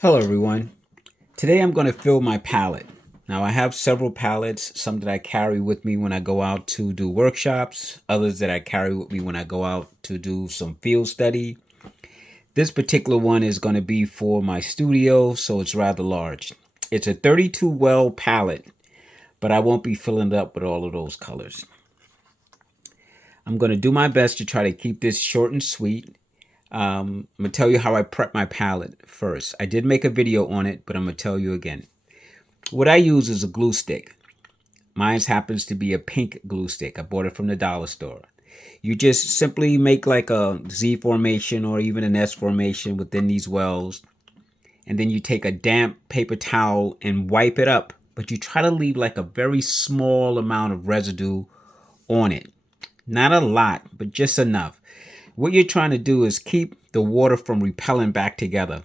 Hello everyone. Today I'm going to fill my palette. Now I have several palettes, some that I carry with me when I go out to do workshops, others that I carry with me when I go out to do some field study. This particular one is going to be for my studio, so it's rather large. It's a 32 well palette, but I won't be filling it up with all of those colors. I'm going to do my best to try to keep this short and sweet. I'm going to tell you how I prep my palette first. I did make a video on it, but I'm going to tell you again. What I use is a glue stick. Mine happens to be a pink glue stick. I bought it from the dollar store. You just simply make like a Z formation or even an S formation within these wells. And then you take a damp paper towel and wipe it up. But you try to leave like a very small amount of residue on it. Not a lot, but just enough. What you're trying to do is keep the water from repelling back together,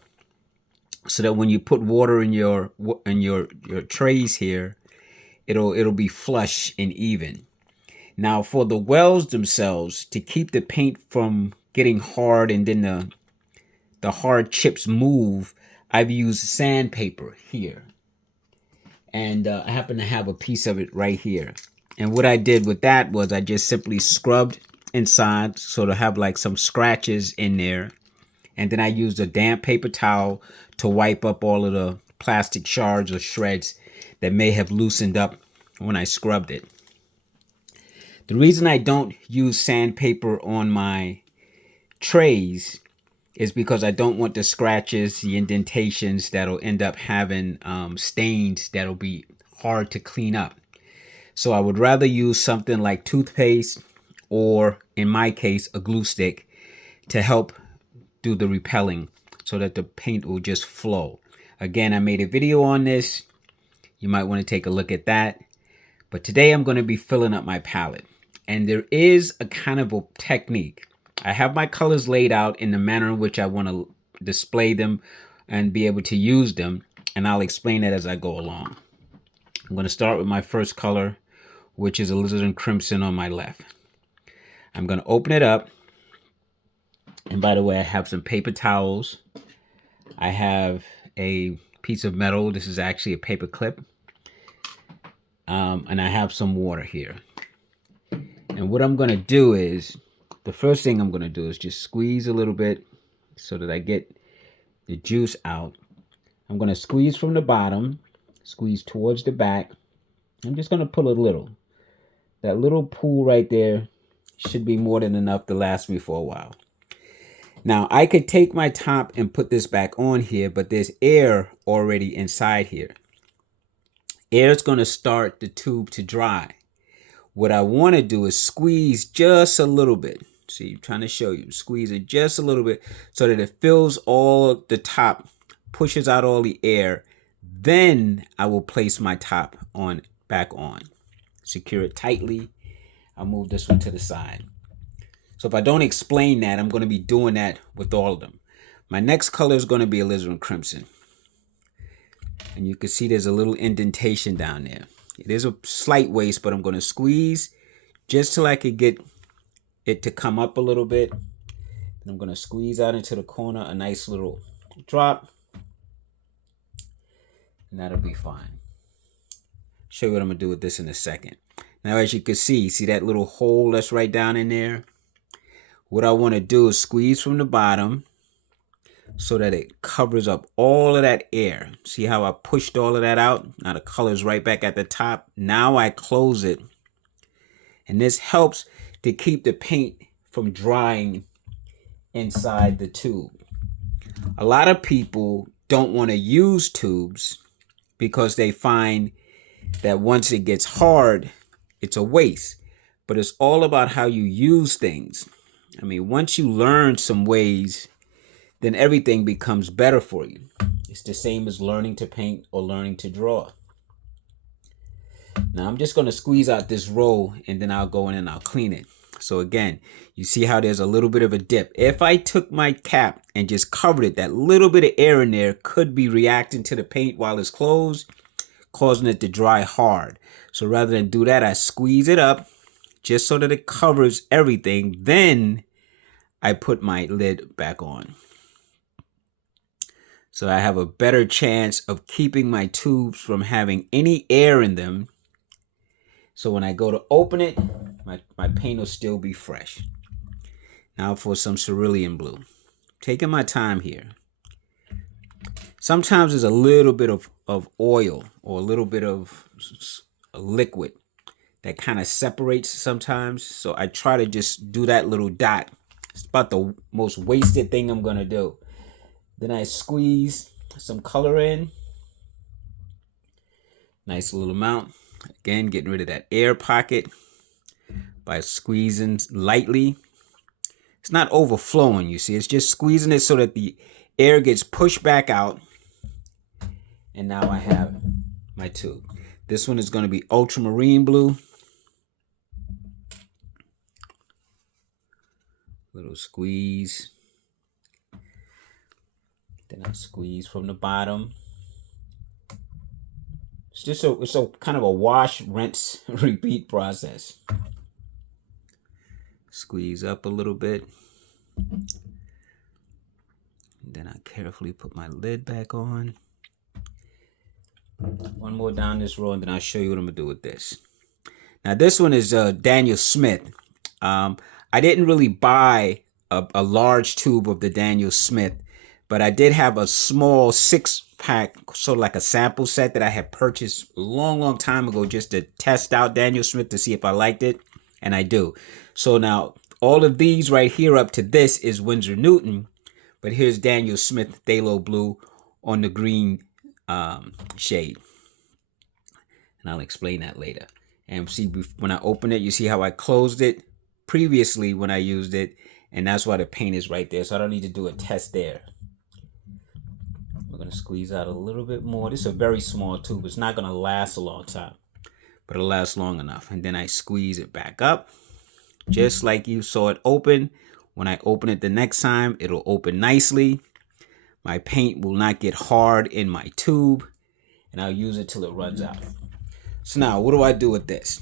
so that when you put water in your trays here, it'll be flush and even. Now for the wells themselves, to keep the paint from getting hard and then the hard chips move, I've used sandpaper here, and I happen to have a piece of it right here. And what I did with that was I just simply scrubbed inside, so to have like some scratches in there. And then I used a damp paper towel to wipe up all of the plastic shards or shreds that may have loosened up when I scrubbed it. The reason I don't use sandpaper on my trays is because I don't want the scratches, the indentations that'll end up having stains that'll be hard to clean up. So I would rather use something like toothpaste, or in my case, a glue stick, to help do the repelling so that the paint will just flow. Again, I made a video on this. You might want to take a look at that. But today I'm going to be filling up my palette. And there is a kind of a technique. I have my colors laid out in the manner in which I want to display them and be able to use them. And I'll explain that as I go along. I'm going to start with my first color, which is alizarin crimson on my left. I'm going to open it up. And by the way, I have some paper towels. I have a piece of metal. This is actually a paper clip. And I have some water here. And what I'm going to do is, the first thing I'm going to do is just squeeze a little bit so that I get the juice out. I'm going to squeeze from the bottom, squeeze towards the back. I'm just going to pull a little. That little pool right there should be more than enough to last me for a while. Now, I could take my top and put this back on here, but there's air already inside here. Air is going to start the tube to dry. What I want to do is squeeze just a little bit. See, I'm trying to show you. Squeeze it just a little bit so that it fills all the top, pushes out all the air. Then I will place my top on back on. Secure it tightly. I'll move this one to the side. So if I don't explain that, I'm going to be doing that with all of them. My next color is going to be alizarin crimson. And you can see there's a little indentation down there. It is a slight waste, but I'm going to squeeze just till I could get it to come up a little bit. And I'm going to squeeze out into the corner a nice little drop. And that'll be fine. Show you what I'm going to do with this in a second. Now, as you can see that little hole that's right down in there? What I want to do is squeeze from the bottom so that it covers up all of that air. See how I pushed all of that out? Now the color's right back at the top. Now I close it. And this helps to keep the paint from drying inside the tube. A lot of people don't want to use tubes because they find that once it gets hard, it's a waste. But it's all about how you use things. I mean, once you learn some ways, then everything becomes better for you. It's the same as learning to paint or learning to draw. Now I'm just going to squeeze out this row and then I'll go in and I'll clean it. So again, you see how there's a little bit of a dip. If I took my cap and just covered it, that little bit of air in there could be reacting to the paint while it's closed, causing it to dry hard. So rather than do that, I squeeze it up just so that it covers everything. Then I put my lid back on. So I have a better chance of keeping my tubes from having any air in them. So when I go to open it, my paint will still be fresh. Now for some cerulean blue. Taking my time here. Sometimes there's a little bit of oil or a little bit of a liquid that kind of separates sometimes. So I try to just do that little dot. It's about the most wasted thing I'm going to do. Then I squeeze some color in. Nice little amount. Again, getting rid of that air pocket by squeezing lightly. It's not overflowing, you see. It's just squeezing it so that the air gets pushed back out. And now I have my tube. This one is going to be ultramarine blue. Little squeeze. Then I squeeze from the bottom. It's just it's a kind of a wash, rinse, repeat process. Squeeze up a little bit. And then I carefully put my lid back on. One more down this row, and then I'll show you what I'm gonna do with this. Now this one is Daniel Smith. I didn't really buy a large tube of the Daniel Smith, but I did have a small 6-pack, sort of like a sample set that I had purchased a long time ago just to test out Daniel Smith to see if I liked it, and I do. So now all of these right here up to this is Winsor Newton, but here's Daniel Smith Phthalo Blue on the green shade, and I'll explain that later. And see, when I open it, you see how I closed it previously when I used it, and that's why the paint is right there, so I don't need to do a test there. We're going to squeeze out a little bit more. This is a very small tube. It's not going to last a long time, but it'll last long enough. And then I squeeze it back up, just like you saw it open. When I open it the next time, it'll open nicely. My paint will not get hard in my tube, and I'll use it till it runs out. So now, what do I do with this?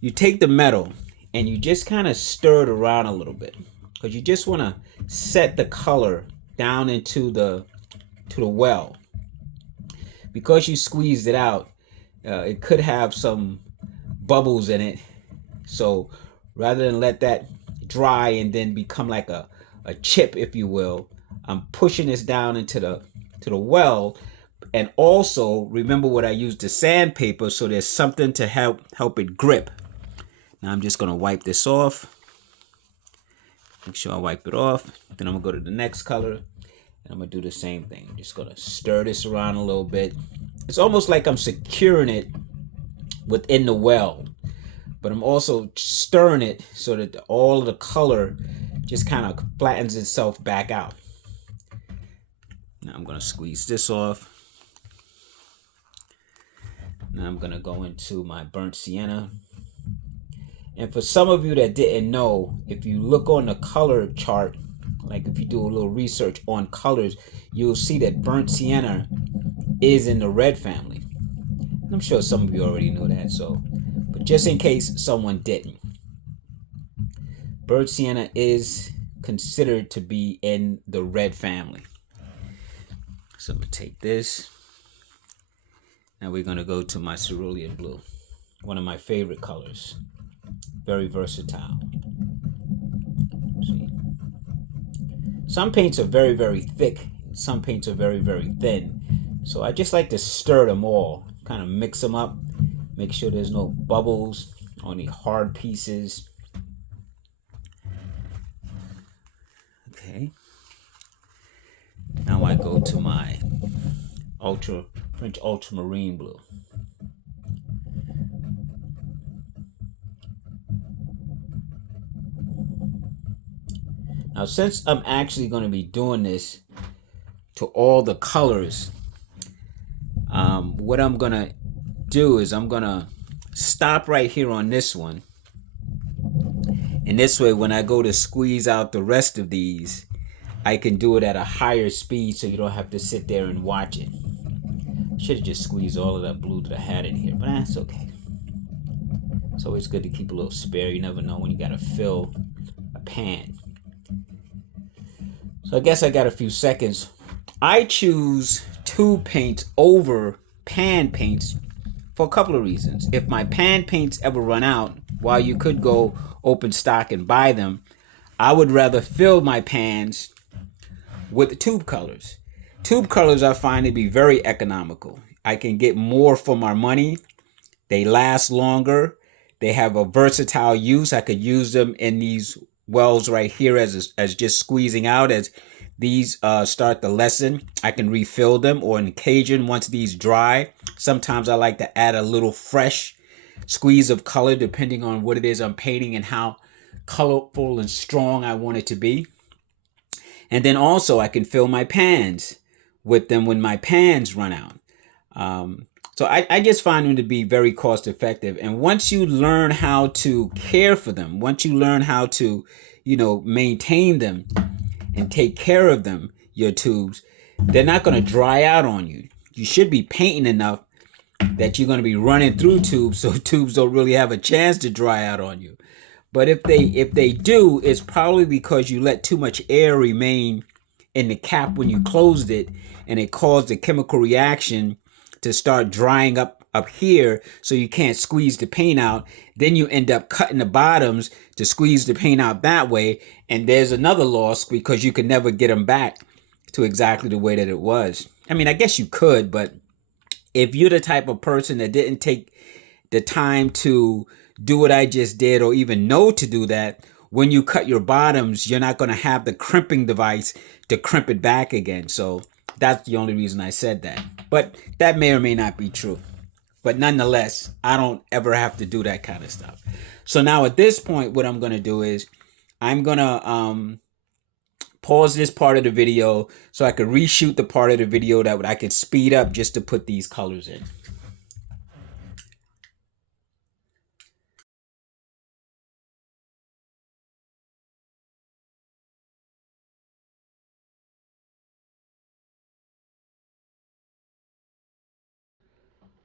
You take the metal, and you just kind of stir it around a little bit, because you just want to set the color down into the well. Because you squeezed it out, it could have some bubbles in it. So rather than let that dry and then become like a chip, if you will, I'm pushing this down into the well. And also remember what I used the sandpaper, so there's something to help it grip. Now I'm just gonna wipe this off. Make sure I wipe it off. Then I'm gonna go to the next color, and I'm gonna do the same thing. I'm just gonna stir this around a little bit. It's almost like I'm securing it within the well, but I'm also stirring it so that all of the color just kind of flattens itself back out. Now I'm gonna squeeze this off. Now I'm gonna go into my burnt sienna. And for some of you that didn't know, if you look on the color chart, like if you do a little research on colors, you'll see that burnt sienna is in the red family. I'm sure some of you already know that, but just in case someone didn't, burnt sienna is considered to be in the red family. So I'm gonna take this. Now we're gonna go to my cerulean blue, one of my favorite colors. Very versatile. See? Some paints are very thick. Some paints are very thin. So I just like to stir them all, kind of mix them up, make sure there's no bubbles on the hard pieces. Okay. Now I go to my French ultramarine blue. Now, since I'm actually going to be doing this to all the colors, what I'm going to do is I'm going to stop right here on this one. And this way, when I go to squeeze out the rest of these, I can do it at a higher speed so you don't have to sit there and watch it. Should have just squeezed all of that blue that I had in here, but that's okay. It's always good to keep a little spare. You never know when you got to fill a pan. So I guess I got a few seconds I choose tube paints over pan paints for a couple of reasons. If my pan paints ever run out, while you could go open stock and buy them, I would rather fill my pans with tube colors. Tube colors I find to be very economical. I can get more for my money. They last longer. They have a versatile use. I could use them in these wells right here as just squeezing out. As these start to lessen, I can refill them, or on occasion, once these dry, sometimes I like to add a little fresh squeeze of color depending on what it is I'm painting and how colorful and strong I want it to be. And then also I can fill my pans with them when my pans run out. So I just find them to be very cost effective. And once you learn how to care for them, once you learn how to, maintain them and take care of them, your tubes, they're not going to dry out on you. You should be painting enough that you're going to be running through tubes, so tubes don't really have a chance to dry out on you. But if they do, it's probably because you let too much air remain in the cap when you closed it, and it caused a chemical reaction to start drying up here, so you can't squeeze the paint out. Then you end up cutting the bottoms to squeeze the paint out that way, and there's another loss because you can never get them back to exactly the way that it was. I mean, I guess you could, but if you're the type of person that didn't take the time to do what I just did, or even know to do that, when you cut your bottoms, you're not going to have the crimping device to crimp it back again. So that's the only reason I said that. But that may or may not be true. But nonetheless, I don't ever have to do that kind of stuff. So now at this point, what I'm going to do is I'm going to pause this part of the video so I could reshoot the part of the video that I could speed up just to put these colors in.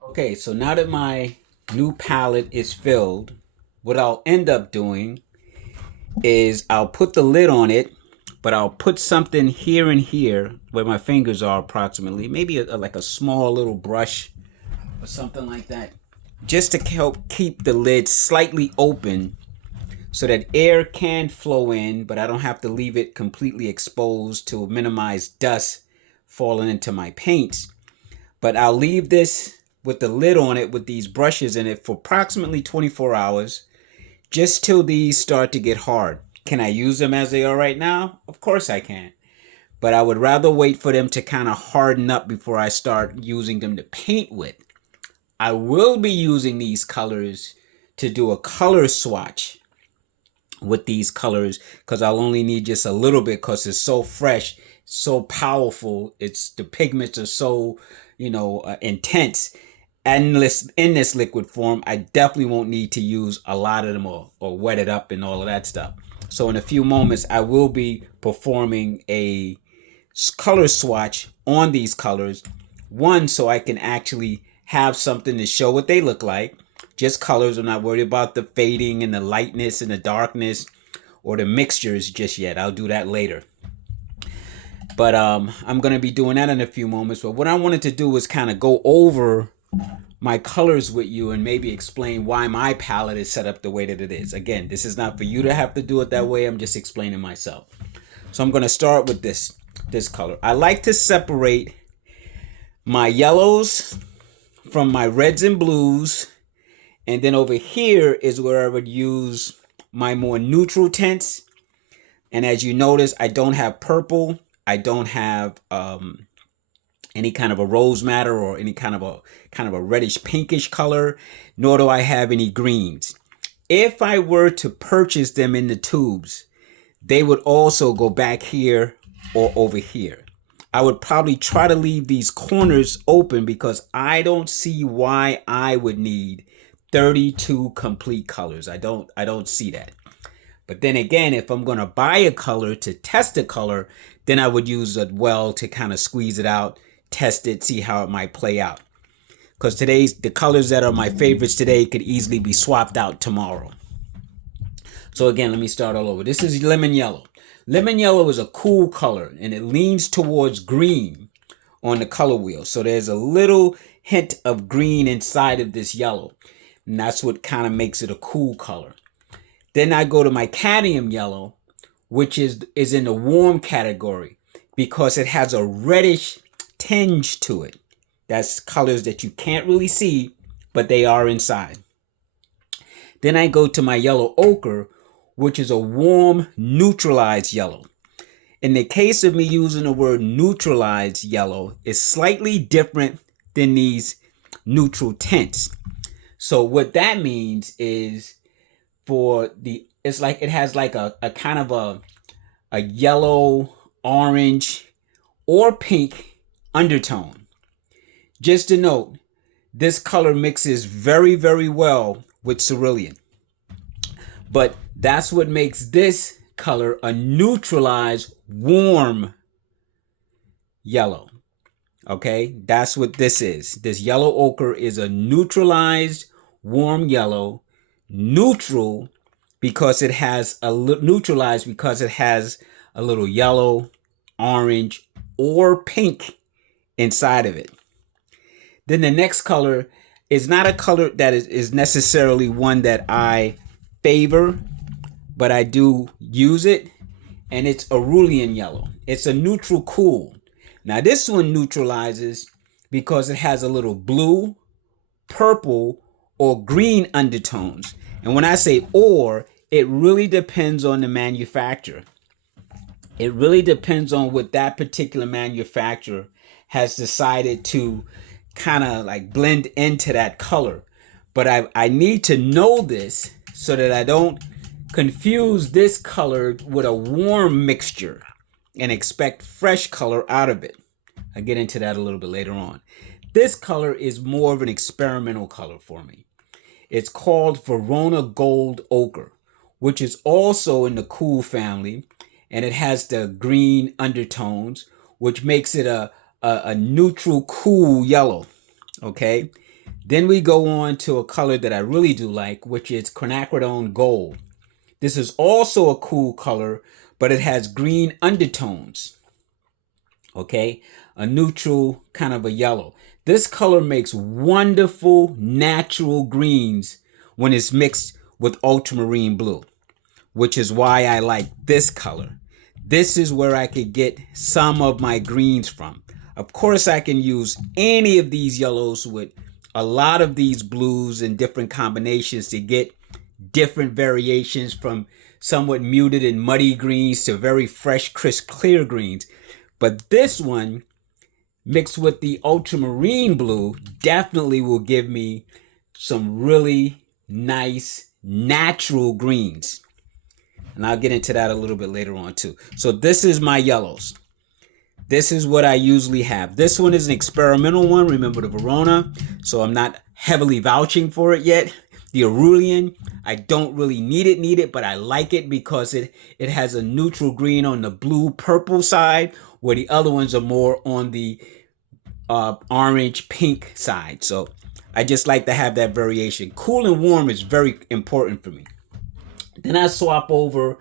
Okay, so now that my new palette is filled, what I'll end up doing is I'll put the lid on it, but I'll put something here and here where my fingers are approximately, maybe like a small little brush or something like that, just to help keep the lid slightly open so that air can flow in, but I don't have to leave it completely exposed to minimize dust falling into my paints. But I'll leave this with the lid on it with these brushes in it for approximately 24 hours, just till these start to get hard. Can I use them as they are right now? Of course I can. But I would rather wait for them to kind of harden up before I start using them to paint with. I will be using these colors to do a color swatch with these colors, because I'll only need just a little bit because it's so fresh, so powerful. The pigments are so, intense. And in this liquid form, I definitely won't need to use a lot of them or wet it up and all of that stuff. So in a few moments, I will be performing a color swatch on these colors. One, so I can actually have something to show what they look like. Just colors. I'm not worried about the fading and the lightness and the darkness or the mixtures just yet. I'll do that later. But I'm going to be doing that in a few moments. But what I wanted to do was kind of go over my colors with you and maybe explain why my palette is set up the way that it is. Again, this is not for you to have to do it that way. I'm just explaining myself. So I'm going to start with this color. I like to separate my yellows from my reds and blues. And then over here is where I would use my more neutral tints. And as you notice, I don't have purple. I don't have any kind of a rose madder or any kind of a reddish pinkish color, nor do I have any greens. If I were to purchase them in the tubes, they would also go back here or over here. I would probably try to leave these corners open because I don't see why I would need 32 complete colors. I don't see that. But then again, if I'm going to buy a color to test a color, then I would use a well to kind of squeeze it out, test it, see how it might play out. Because the colors that are my favorites today could easily be swapped out tomorrow. So again, let me start all over. This is lemon yellow. Lemon yellow is a cool color and it leans towards green on the color wheel. So there's a little hint of green inside of this yellow. And that's what kind of makes it a cool color. Then I go to my cadmium yellow, which is in the warm category because it has a reddish tinge to it. That's colors that you can't really see, but they are inside. Then I go to my yellow ochre, which is a warm neutralized yellow. In the case of me using the word neutralized yellow, it's slightly different than these neutral tints. So what that means is it's like it has like a kind of a yellow, orange, or pink undertone. Just to note, this color mixes very, very well with cerulean. But that's what makes this color a neutralized, warm yellow. Okay, that's what this is. This yellow ochre is a neutralized, warm yellow. Neutral because it has neutralized because it has a little yellow, orange, or pink inside of it. Then the next color is not a color that is necessarily one that I favor, but I do use it, and it's cerulean yellow. It's a neutral cool. Now this one neutralizes because it has a little blue, purple, or green undertones. And when I say or, it really depends on the manufacturer. It really depends on what that particular manufacturer has decided to kind of like blend into that color. But I need to know this so that I don't confuse this color with a warm mixture and expect fresh color out of it. I'll get into that a little bit later on. This color is more of an experimental color for me. It's called Verona Gold Ochre, which is also in the cool family, and it has the green undertones, which makes it a neutral cool yellow. Okay, then we go on to a color that I really do like, which is quinacridone gold. This is also a cool color, but it has green undertones. Okay, a neutral kind of a yellow. This color makes wonderful natural greens when it's mixed with ultramarine blue, which is why I like this color. This is where I could get some of my greens from. Of course, I can use any of these yellows with a lot of these blues in different combinations to get different variations from somewhat muted and muddy greens to very fresh, crisp, clear greens. But this one, mixed with the ultramarine blue, definitely will give me some really nice natural greens. And I'll get into that a little bit later on too. So this is my yellows. This is what I usually have. This one is an experimental one. Remember the Verona. So I'm not heavily vouching for it yet. The cerulean, I don't really need it, but I like it because it has a neutral green on the blue purple side, where the other ones are more on the orange pink side. So I just like to have that variation. Cool and warm is very important for me. Then I swap over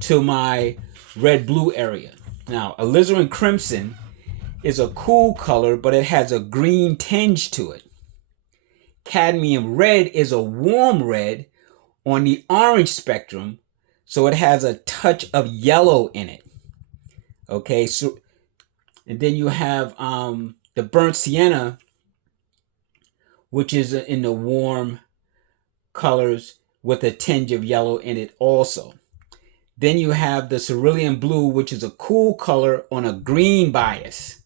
to my red blue area. Now, alizarin crimson is a cool color, but it has a green tinge to it. Cadmium red is a warm red on the orange spectrum, so it has a touch of yellow in it. Okay, so and then you have the burnt sienna, which is in the warm colors with a tinge of yellow in it also. Then you have the cerulean blue, which is a cool color on a green bias.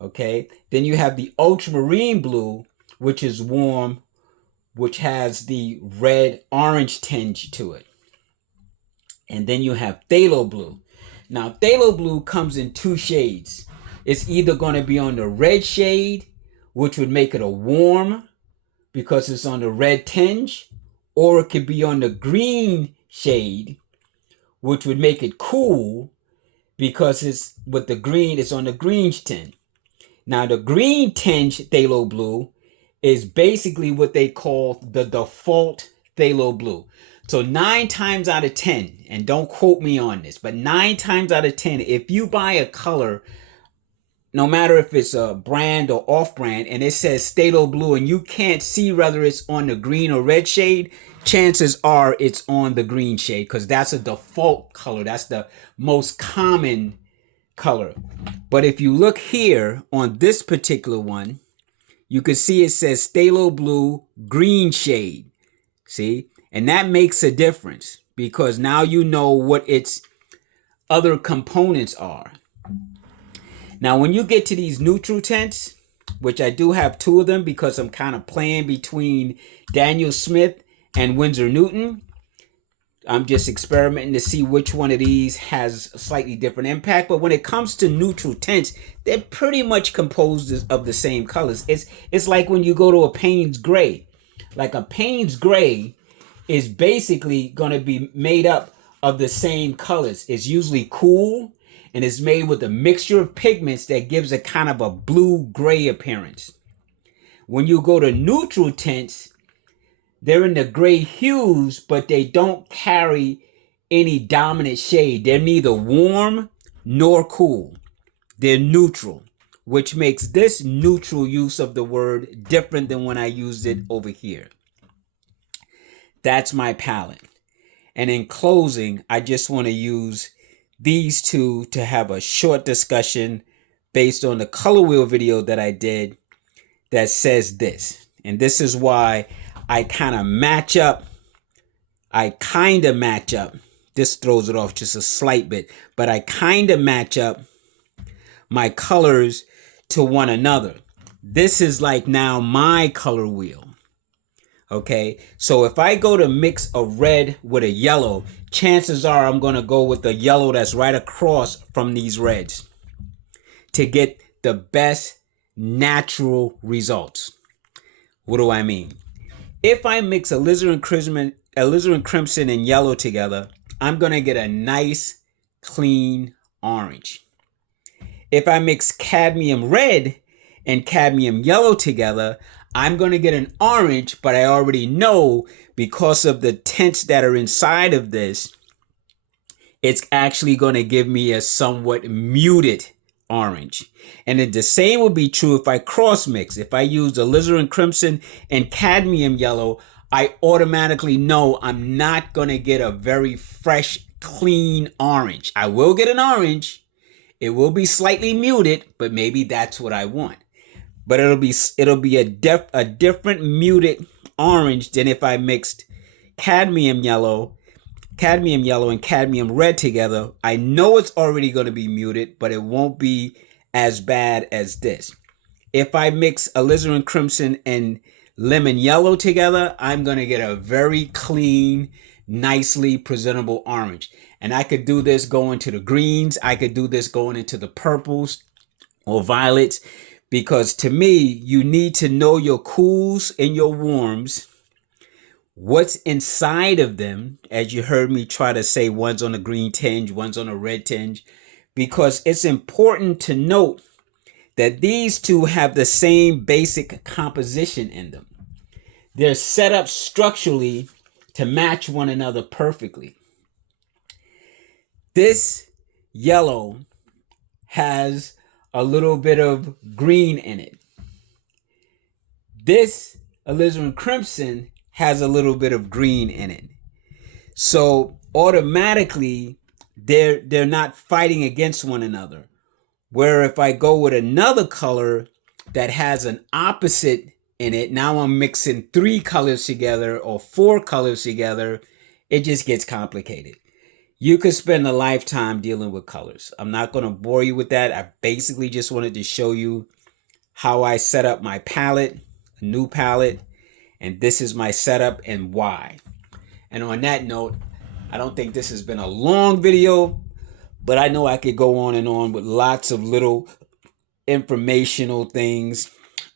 Okay, then you have the ultramarine blue, which is warm, which has the red orange tinge to it. And then you have phthalo blue. Now, phthalo blue comes in two shades. It's either going to be on the red shade, which would make it a warm because it's on the red tinge, or it could be on the green shade, which would make it cool because it's with the green, it's on the green tinge. Now, the green tinge phthalo blue is basically what they call the default phthalo blue. So 9 times out of 10, and don't quote me on this, but 9 times out of 10, if you buy a color, no matter if it's a brand or off brand, and it says Stalo Blue and you can't see whether it's on the green or red shade, chances are it's on the green shade because that's a default color. That's the most common color. But if you look here on this particular one, you can see it says Stalo Blue green shade. See? And that makes a difference because now you know what its other components are. Now, when you get to these neutral tints, which I do have 2 of them because I'm kind of playing between Daniel Smith and Winsor Newton. I'm just experimenting to see which one of these has a slightly different impact. But when it comes to neutral tints, they're pretty much composed of the same colors. It's like when you go to a Payne's Gray. Like a Payne's Gray is basically going to be made up of the same colors. It's usually cool and it's made with a mixture of pigments that gives a kind of a blue-gray appearance. When you go to neutral tints, they're in the gray hues, but they don't carry any dominant shade. They're neither warm nor cool. They're neutral, which makes this neutral use of the word different than when I used it over here. That's my palette. And in closing, I just want to use these 2 to have a short discussion based on the color wheel video that I did that says this. And this is why I kind of match up. This throws it off just a slight bit, but I kind of match up my colors to one another. This is like now my color wheel. Okay, so if I go to mix a red with a yellow, chances are I'm going to go with the yellow that's right across from these reds to get the best natural results. What do I mean? If I mix alizarin crimson and yellow together, I'm going to get a nice, clean orange. If I mix cadmium red and cadmium yellow together, I'm going to get an orange, but I already know because of the tints that are inside of this, it's actually going to give me a somewhat muted orange. And then the same would be true if I cross mix. If I use alizarin crimson and cadmium yellow, I automatically know I'm not going to get a very fresh, clean orange. I will get an orange. It will be slightly muted, but maybe that's what I want. But it'll be a different muted orange than if I mixed cadmium yellow and cadmium red together. I know it's already going to be muted, but it won't be as bad as this. If I mix alizarin crimson and lemon yellow together, I'm going to get a very clean, nicely presentable orange. And I could do this going to the greens. I could do this going into the purples or violets. Because to me, you need to know your cools and your warms, what's inside of them, as you heard me try to say, one's on a green tinge, one's on a red tinge, because it's important to note that these 2 have the same basic composition in them. They're set up structurally to match one another perfectly. This yellow has a little bit of green in it. This alizarin crimson has a little bit of green in it. So automatically they're not fighting against one another. Where if I go with another color that has an opposite in it, now I'm mixing 3 colors together or 4 colors together, it just gets complicated. You could spend a lifetime dealing with colors. I'm not going to bore you with that. I basically just wanted to show you how I set up my palette, a new palette, and this is my setup and why. And on that note, I don't think this has been a long video, but I know I could go on and on with lots of little informational things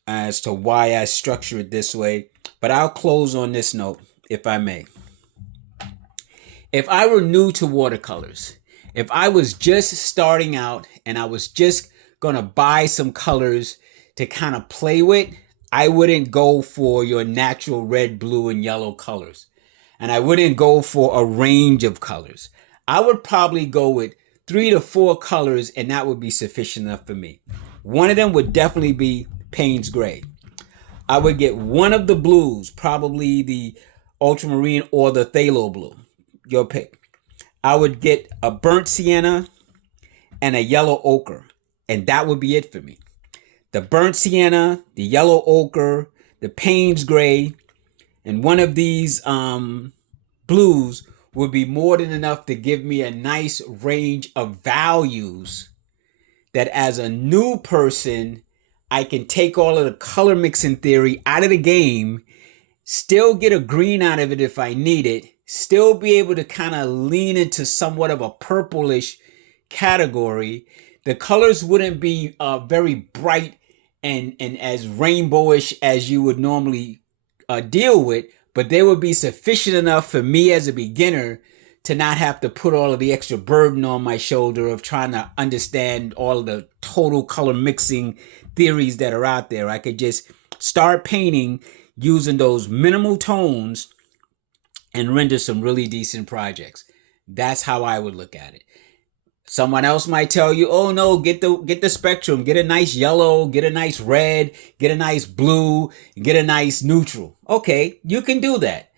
as to why I structure it this way. But I'll close on this note, if I may. If I were new to watercolors, if I was just starting out and I was just going to buy some colors to kind of play with, I wouldn't go for your natural red, blue, and yellow colors. and I wouldn't go for a range of colors. I would probably go with 3 to 4 colors, and that would be sufficient enough for me. One of them would definitely be Payne's Gray. I would get one of the blues, probably the ultramarine or the phthalo blue, your pick. I would get a burnt sienna and a yellow ochre, and that would be it for me. The burnt sienna, the yellow ochre, the Payne's Gray, and one of these blues would be more than enough to give me a nice range of values that as a new person, I can take all of the color mixing theory out of the game, still get a green out of it if I need it, still be able to kind of lean into somewhat of a purplish category. The colors wouldn't be very bright and as rainbowish as you would normally deal with, but they would be sufficient enough for me as a beginner to not have to put all of the extra burden on my shoulder of trying to understand all of the total color mixing theories that are out there. I could just start painting using those minimal tones and render some really decent projects. That's how I would look at it. Someone else might tell you, oh no, get the spectrum, get a nice yellow, get a nice red, get a nice blue, get a nice neutral. Okay, you can do that.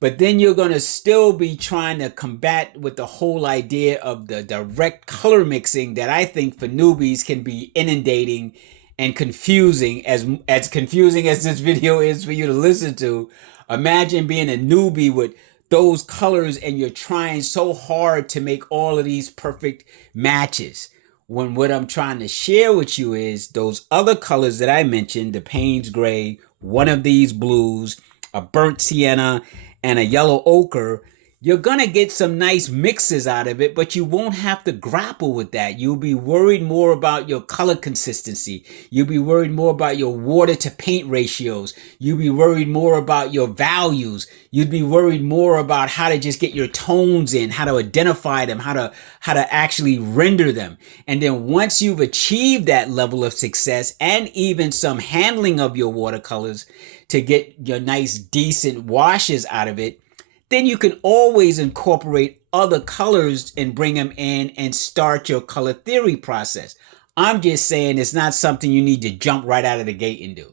But then you're going to still be trying to combat with the whole idea of the direct color mixing that I think for newbies can be inundating and confusing, as confusing as this video is for you to listen to. Imagine being a newbie with those colors and you're trying so hard to make all of these perfect matches. When what I'm trying to share with you is those other colors that I mentioned, the Payne's Gray, one of these blues, a burnt sienna, and a yellow ochre, you're gonna get some nice mixes out of it, but you won't have to grapple with that. You'll be worried more about your color consistency. You'll be worried more about your water to paint ratios. You'll be worried more about your values. You'd be worried more about how to just get your tones in, how to identify them, how to actually render them. And then once you've achieved that level of success and even some handling of your watercolors to get your nice decent washes out of it, then you can always incorporate other colors and bring them in and start your color theory process. I'm just saying it's not something you need to jump right out of the gate and do.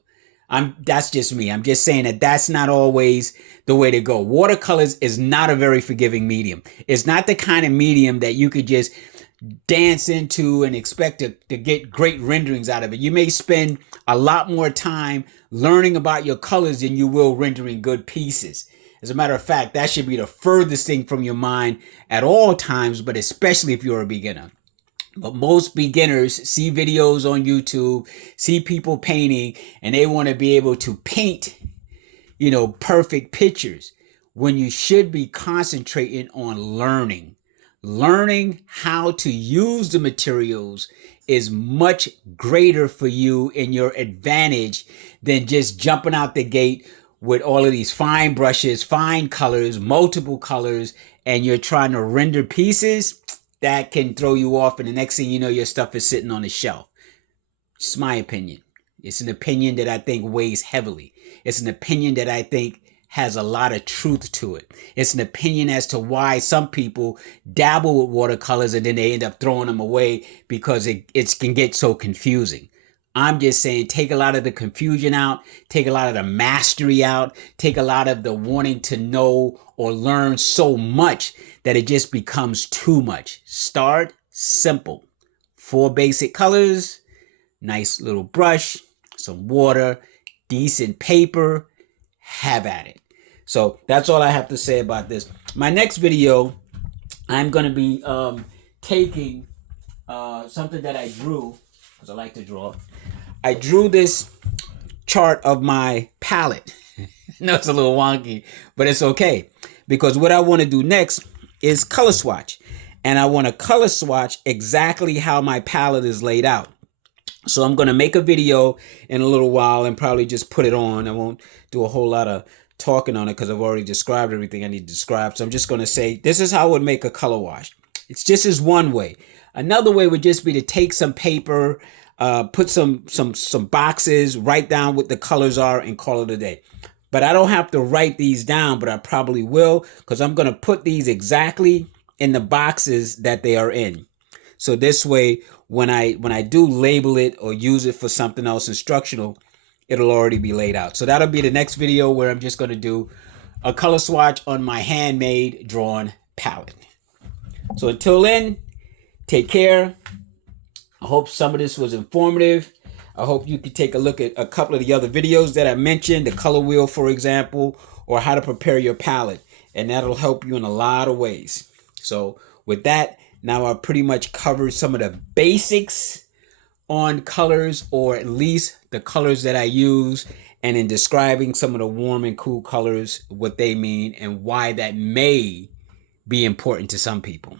That's just me. I'm just saying that that's not always the way to go. Watercolors is not a very forgiving medium. It's not the kind of medium that you could just dance into and expect to get great renderings out of it. You may spend a lot more time learning about your colors than you will rendering good pieces. As a matter of fact, that should be the furthest thing from your mind at all times, but especially if you're a beginner. But most beginners see videos on YouTube, see people painting, and they want to be able to paint, perfect pictures, when you should be concentrating on learning. Learning how to use the materials is much greater for you in your advantage than just jumping out the gate with all of these fine brushes, fine colors, multiple colors, and you're trying to render pieces. That can throw you off, and the next thing you know, your stuff is sitting on the shelf. It's my opinion. It's an opinion that I think weighs heavily. It's an opinion that I think has a lot of truth to it. It's an opinion as to why some people dabble with watercolors and then they end up throwing them away because it can get so confusing. I'm just saying, take a lot of the confusion out, take a lot of the mastery out, take a lot of the wanting to know or learn so much that it just becomes too much. Start simple. 4 basic colors, nice little brush, some water, decent paper, have at it. So that's all I have to say about this. My next video, I'm going to be taking something that I drew, because I like to draw. I drew this chart of my palette. No, it's a little wonky, but it's okay. Because what I want to do next is color swatch. And I want to color swatch exactly how my palette is laid out. So I'm going to make a video in a little while and probably just put it on. I won't do a whole lot of talking on it because I've already described everything I need to describe. So I'm just going to say, this is how I would make a color wash. It's just as one way. Another way would just be to take some paper, put some boxes, write down what the colors are and call it a day. but I don't have to write these down, but I probably will, because I'm going to put these exactly in the boxes that they are in. So this way, when I do label it or use it for something else instructional, it'll already be laid out. So that'll be the next video, where I'm just going to do a color swatch on my handmade drawn palette. So until then, take care. I hope some of this was informative. I hope you could take a look at a couple of the other videos that I mentioned, the color wheel, for example, or how to prepare your palette. And that'll help you in a lot of ways. So with that, now I've pretty much covered some of the basics on colors, or at least the colors that I use, and in describing some of the warm and cool colors, what they mean and why that may be important to some people.